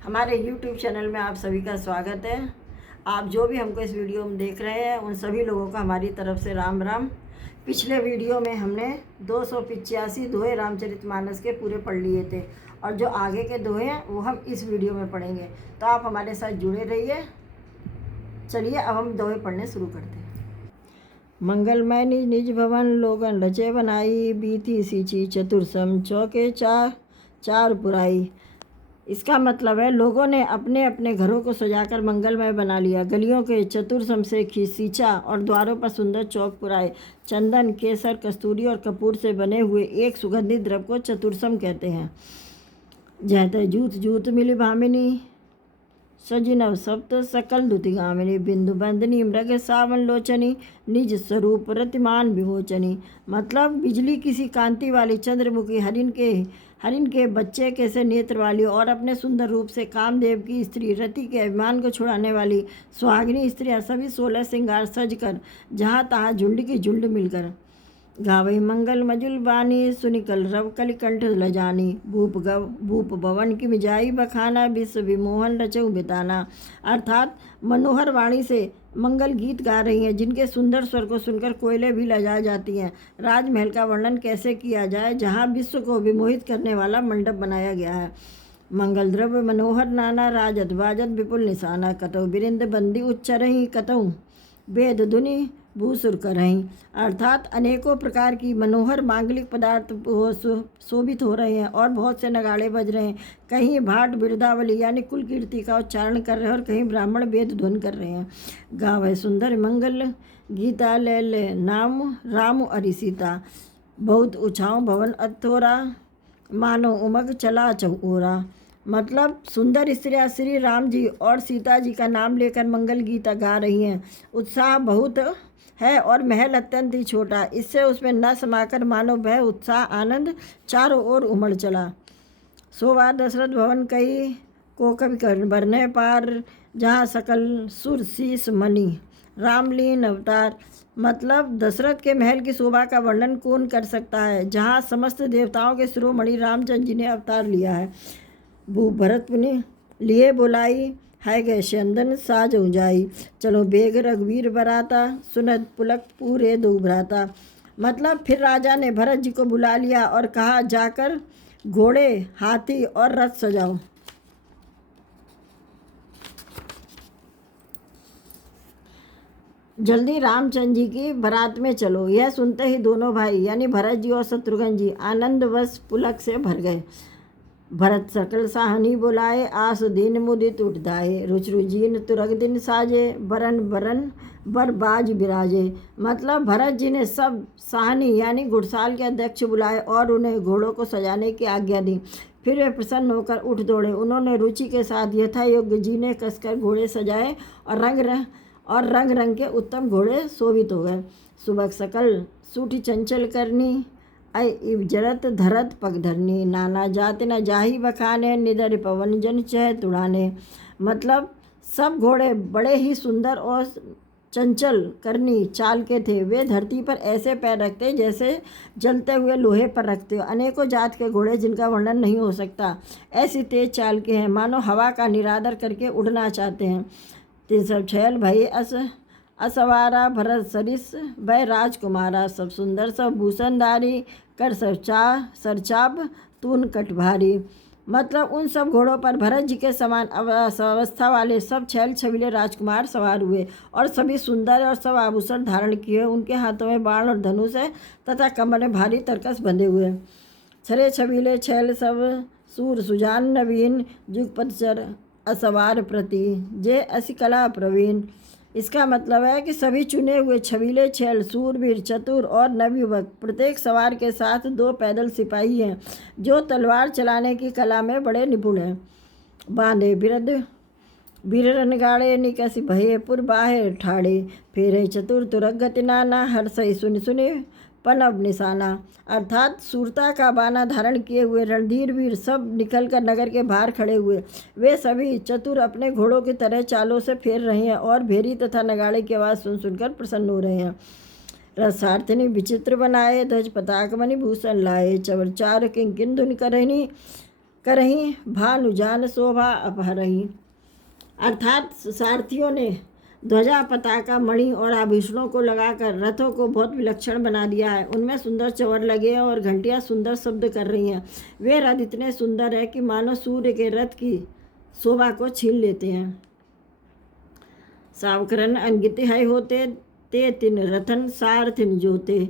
हमारे YouTube channel में आप सभी का स्वागत है। आप जो भी हमको इस वीडियो में देख रहे हैं उन सभी लोगों का हमारी तरफ से राम राम। पिछले वीडियो में हमने 285 दोहे रामचरितमानस के पूरे पढ़ लिए थे और जो आगे के दोहे हैं वो हम इस वीडियो में पढ़ेंगे, तो आप हमारे साथ जुड़े रहिए। चलिए अब हम दोहे पढ़ने शुरू करते हैं। मंगलमय निज निज भवन लोगन रचे बनाई, बीती सींची चतुरसम चौके चार पुराई। इसका मतलब है लोगों ने अपने अपने घरों को सजाकर मंगलमय बना लिया, गलियों के चतुरसम से सींचा और द्वारों पर सुंदर चौक पुराए। चंदन, केसर, कस्तूरी और कपूर से बने हुए एक सुगंधित द्रव्य को चतुरसम कहते हैं। जहते जूत जूत मिली भामिनी, सजिनव सप्त सकल दुतिगामिनी, बिंदु बंदनी मृग सावन लोचनी, निज स्वरूप रतिमान विमोचनी। मतलब बिजली किसी कांति वाली, चंद्रमुखी हरिण के बच्चे कैसे नेत्र वाली और अपने सुंदर रूप से कामदेव की स्त्री, रति के अभिमान को छुड़ाने वाली सुहागिनी स्त्रियां सभी 16 श्रृंगार सज कर जहाँ तहाँ झुंड की झुंड मिलकर गावई मंगल मजुल बानी, सुनिकल रव कलिकंठ लजानी, भूप भवन की मिजाई बखाना, विश्व विमोहन रचऊ बिताना। अर्थात मनोहर वाणी से मंगल गीत गा रही हैं जिनके सुंदर स्वर को सुनकर कोयले भी लजा जाती हैं। राजमहल का वर्णन कैसे किया जाए जहाँ विश्व को विमोहित करने वाला मंडप बनाया गया है। मंगल द्रव्य मनोहर नाना, राजत बाजत विपुल निशाना, कतौ बिरिंद बंदी उच्चरही, कतौ वेद धुनि भूसुर करहीं। अर्थात अनेकों प्रकार की मनोहर मांगलिक पदार्थ शोभित हो रहे हैं और बहुत से नगाड़े बज रहे हैं। कहीं भाट बिरदावली यानी कुल कीर्ति का उच्चारण कर रहे हैं और कहीं ब्राह्मण वेद ध्वन कर रहे हैं। गावै सुंदर मंगल गीता ले नाम राम अरि सीता, बहुत उछाओ भवन अथोरा, मानो उमग चला चौरा। मतलब सुंदर स्त्रियाँ श्री राम जी और सीता जी का नाम लेकर मंगल गीता गा रही हैं। उत्साह बहुत है और महल अत्यंत ही छोटा, इससे उसमें न समाकर मानो वह उत्साह आनंद चारों ओर उमड़ चला। सोवा दशरथ भवन कई को कवि बरने पार, जहाँ सकल सुर शीस मणि रामलीन अवतार। मतलब दशरथ के महल की शोभा का वर्णन कौन कर सकता है जहाँ समस्त देवताओं के शिरोमणि रामचंद्र जी ने अवतार लिया है। भू भरत ने लिए बुलाई, है गए चंदन साज ऊंजाई, चलो बेग रघुवीर बराता, सुनत पुलक पूरे दो भ्राता। मतलब फिर राजा ने भरत जी को बुला लिया और कहा जाकर घोड़े, हाथी और रथ सजाओ। जल्दी रामचंद्र जी की बारात में चलो। यह सुनते ही दोनों भाई यानी भरत जी और शत्रुघ्न जी आनंदवश पुलक से भर गए। भरत सकल साहनी बुलाए, आस दीन मुदित उठदाए, रुचरुजीन तुरग दिन साजे, बरन बरन बरबाज बिराजे। मतलब भरत जी ने सब साहनी यानी घुड़साल के अध्यक्ष बुलाए और उन्हें घोड़ों को सजाने की आज्ञा दी। फिर वे प्रसन्न होकर उठ दौड़े। उन्होंने रुचि के साथ यथा योग्य जीने कसकर घोड़े सजाए और रंग रंग के उत्तम घोड़े शोभित हो गए। सुबह सकल सूठी चंचल करनी, इव जरत धरत पगधरनी, नाना जाति न जाही बखाने, निदर पवन जन चह तुड़ाने। मतलब सब घोड़े बड़े ही सुंदर और चंचल करनी चाल के थे। वे धरती पर ऐसे पैर रखते जैसे जलते हुए लोहे पर रखते हो। अनेकों जात के घोड़े जिनका वर्णन नहीं हो सकता, ऐसी तेज चाल के हैं मानो हवा का निरादर करके उड़ना चाहते हैं। तीन सब छैल भई असवारा, भरत सरिस भय राजकुमारा, सब सुंदर सब भूषणधारी, कर सरचाप तून कटभारी। मतलब उन सब घोड़ों पर भरत जी के समान अवस्था वाले सब छैल छबीले राजकुमार सवार हुए और सभी सुंदर और सब आभूषण धारण किए। उनके हाथों में बाण और धनुष है तथा कमर में भारी तरकस बंधे हुए। छरे छबीले छैल सब सूर सुजान नवीन, जुगपतचर असवार प्रति, जे असी कला प्रवीण। इसका मतलब है कि सभी चुने हुए छबीले छैल सूरवीर, चतुर और नवयुवक, प्रत्येक सवार के साथ 2 पैदल सिपाही हैं जो तलवार चलाने की कला में बड़े निपुण हैं। बांधे बिरद बीर नगाड़े, निकसी भये पुर बाहे ठाड़े, फेरे चतुर तुरग गति नाना, हर सही सुनि पनब निशाना। अर्थात सूरता का बाना धारण किए हुए रणधीर वीर सब निकलकर नगर के बाहर खड़े हुए। वे सभी चतुर अपने घोड़ों की तरह चालों से फेर रहे हैं और भेरी तथा नगाड़े की आवाज़ सुनकर प्रसन्न हो रहे हैं। रसार्थिनी विचित्र बनाए, ध्वज पताक मणि भूषण लाए, चवर चार किंकिन धुन करनी, करही भानु जान शोभा अपहरही। अर्थात सारथियों ने ध्वजा, पताका, मणि और आभूषणों को लगाकर रथों को बहुत विलक्षण बना दिया है। उनमें सुंदर चंवर लगे हैं और घंटियां सुंदर शब्द कर रही हैं। वे रथ इतने सुंदर हैं कि मानो सूर्य के रथ की शोभा को छीन लेते हैं। सावकरन अनगित है होते ते तिन रथन सारथिन जोते।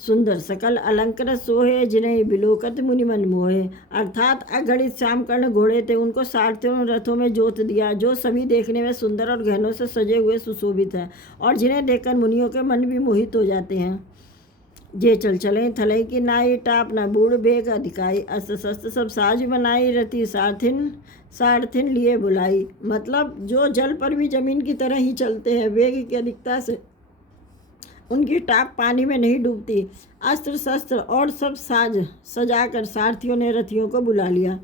सुंदर सकल अलंकृत सोहे जिन्हें बिलोकत मुनि मन मोहे। अर्थात अगणित श्यामकर्ण घोड़े थे, उनको सारथियों रथों में जोत दिया, जो सभी देखने में सुंदर और गहनों से सजे हुए सुशोभित हैं और जिन्हें देखकर मुनियों के मन भी मोहित हो जाते हैं। जे चल चले थलई की नाई, टाप ना बूढ़ बेग अधिकाई। अस्त्र शस्त्र सब साज बनाई, रति सारथिन लिए बुलाई। मतलब जो जल पर भी जमीन की तरह ही चलते हैं, वेग की अधिकता से उनकी टाप पानी में नहीं डूबती। अस्त्र शस्त्र और सब साज सजाकर सारथियों ने रथियों को बुला लिया।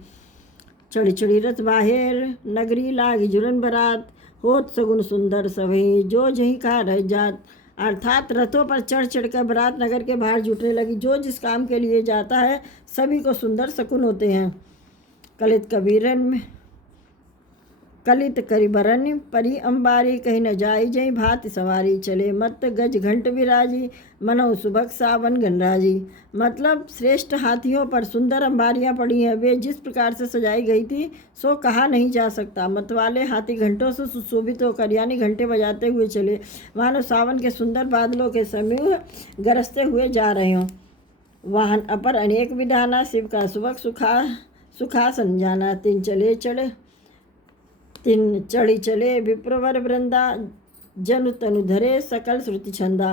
चढ़ी चढ़ी रथ बाहेर नगरी लागी जुरन बरात, होत सगुन सुंदर सभी जो जही कहा रह जात। अर्थात रथों पर चढ़ चढ़कर बरात नगर के बाहर जुटने लगी। जो जिस काम के लिए जाता है सभी को सुंदर शकुन होते हैं। कलित करिबरन परी अंबारी, कहीं न जाई जई भांति सवारी। चले मत गज घंट विराजी, मनो सुबक सावन गणराजी। मतलब श्रेष्ठ हाथियों पर सुंदर अंबारियां पड़ी हैं। वे जिस प्रकार से सजाई गई थी सो कहा नहीं जा सकता। मत वाले हाथी घंटों से सुशोभित होकर यानी घंटे बजाते हुए चले, मानो सावन के सुंदर बादलों के समूह गरजते हुए जा रहे हों। वाहन अपर अनेक विधाना, शिव का सुबक सुखासन जाना। तिन चढ़ी चले विप्रवर वृंदा, जनु तनु धरे सकल श्रुति छंदा।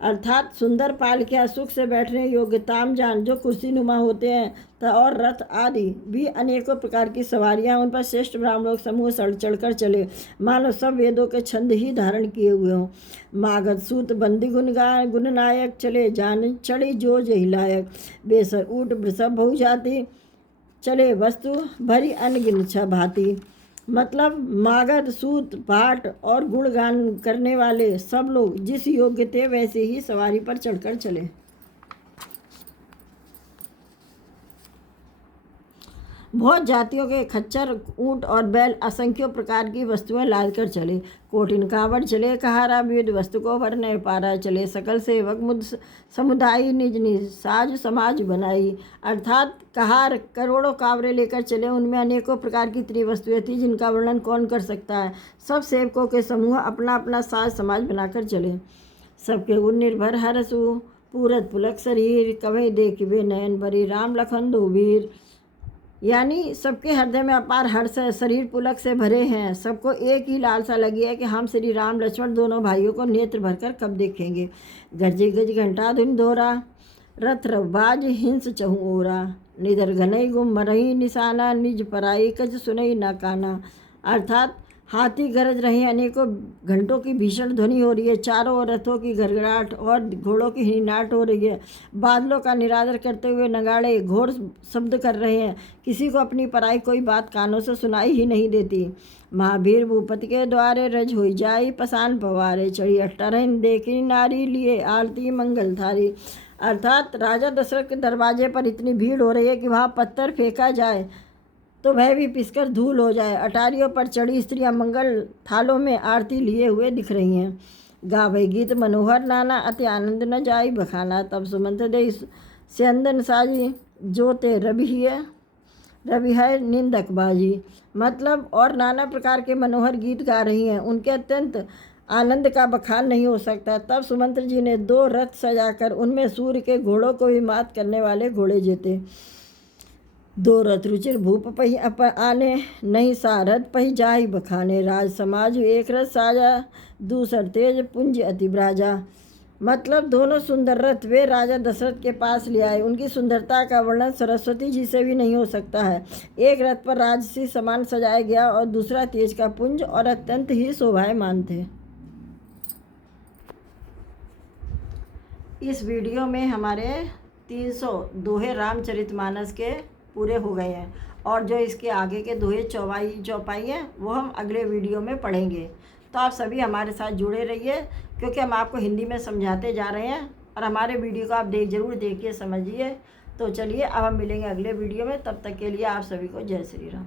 अर्थात सुंदर पालकियाँ, सुख से बैठने योग्य तामजान जो कुर्सी नुमा होते हैं, और रथ आदि भी अनेकों प्रकार की सवारियाँ, उन पर श्रेष्ठ ब्राह्मणों समूह चढ़कर चले, मानो सब वेदों के छंद ही धारण किए हुए हों। मागध सूत बंदी गुण नायक, चले जान चढ़ी जो जही लायक। बेसर ऊट वृषभ बहु जाति, चले वस्तु भरी अनगिन छ भांति। मतलब मागध, सूत, भाट और गुणगान करने वाले सब लोग जिस योग्य थे वैसे ही सवारी पर चढ़कर चले। बहुत जातियों के खच्चर, ऊंट और बैल असंख्यों प्रकार की वस्तुएं लाद कर चले। कोटिन कांवड़ चले कहारा, विविध वस्तु को भरने पारा। चले सकल सेवक मुद समुदाय, निज निज साज समाज बनाई। अर्थात कहार करोड़ों कांवरे लेकर चले, उनमें अनेकों प्रकार की इतनी वस्तुएं थी जिनका वर्णन कौन कर सकता है। सब सेवकों के समूह अपना अपना साज समाज बनाकर चले। सबके गुण निर्भर हरसु, पूरत पुलक शरीर, कवई देखिबे नयन भरी। राम लखन दो वीर। यानी सबके हृदय में अपार हर्ष है, शरीर पुलक से भरे हैं। सबको एक ही लालसा लगी है कि हम श्री राम लक्ष्मण दोनों भाइयों को नेत्र भरकर कब देखेंगे। गरजे गज घंटा धुन दोरा, रथ रवबाज हिंस चहु ओरा। निधर घनई गुम मरही निशाना, निज पराई कज सुनई न काना। अर्थात हाथी गरज रहे हैं, अनेकों घंटों की भीषण ध्वनि हो रही है, चारों ओर रथों की घरघराहट और घोड़ों की हिनाट हो रही है। बादलों का निरादर करते हुए नगाड़े घोर शब्द कर रहे हैं। किसी को अपनी पराई कोई बात कानों से सुनाई ही नहीं देती। महावीर भूपति के द्वारे रज होई जाई, पसान पवारे। चढ़ी अट्टरहिन देखी नारी, लिए आरती मंगल थारी। अर्थात राजा दशरथ के दरवाजे पर इतनी भीड़ हो रही है कि वहाँ पत्थर फेंका जाए तो वह भी पिसकर धूल हो जाए। अटारियों पर चढ़ी स्त्रियां मंगल थालों में आरती लिए हुए दिख रही हैं। गावे गीत मनोहर नाना, अति आनंद न जाई बखाना। तब सुमंत दे स्यंदन साजी, जोते रवि है निंदक बाजी। मतलब और नाना प्रकार के मनोहर गीत गा रही हैं, उनके अत्यंत आनंद का बखान नहीं हो सकता। तब सुमंत्र जी ने 2 रथ सजाकर उनमें सूर्य के घोड़ों को भी मात करने वाले घोड़े जेते। 2 रथ रुचिर भूप पही आने, नहीं सारथ पही जाहि बखाने। राज समाज एक रथ साजा, दूसर तेज पुंज अति ब्राजा। मतलब दोनों सुंदर रथ वे राजा दशरथ के पास ले आए। उनकी सुंदरता का वर्णन सरस्वती जी से भी नहीं हो सकता है। एक रथ पर राजसी समान सजाया गया और दूसरा तेज का पुंज और अत्यंत ही शोभायमान थे। इस वीडियो में हमारे 300 दोहे रामचरितमानस के पूरे हो गए हैं और जो इसके आगे के दोहे चौपाई हैं वो हम अगले वीडियो में पढ़ेंगे। तो आप सभी हमारे साथ जुड़े रहिए, क्योंकि हम आपको हिंदी में समझाते जा रहे हैं और हमारे वीडियो को आप जरूर देखिए, समझिए। तो तो चलिए अब हम मिलेंगे अगले वीडियो में, तब तक के लिए आप सभी को जय श्री राम।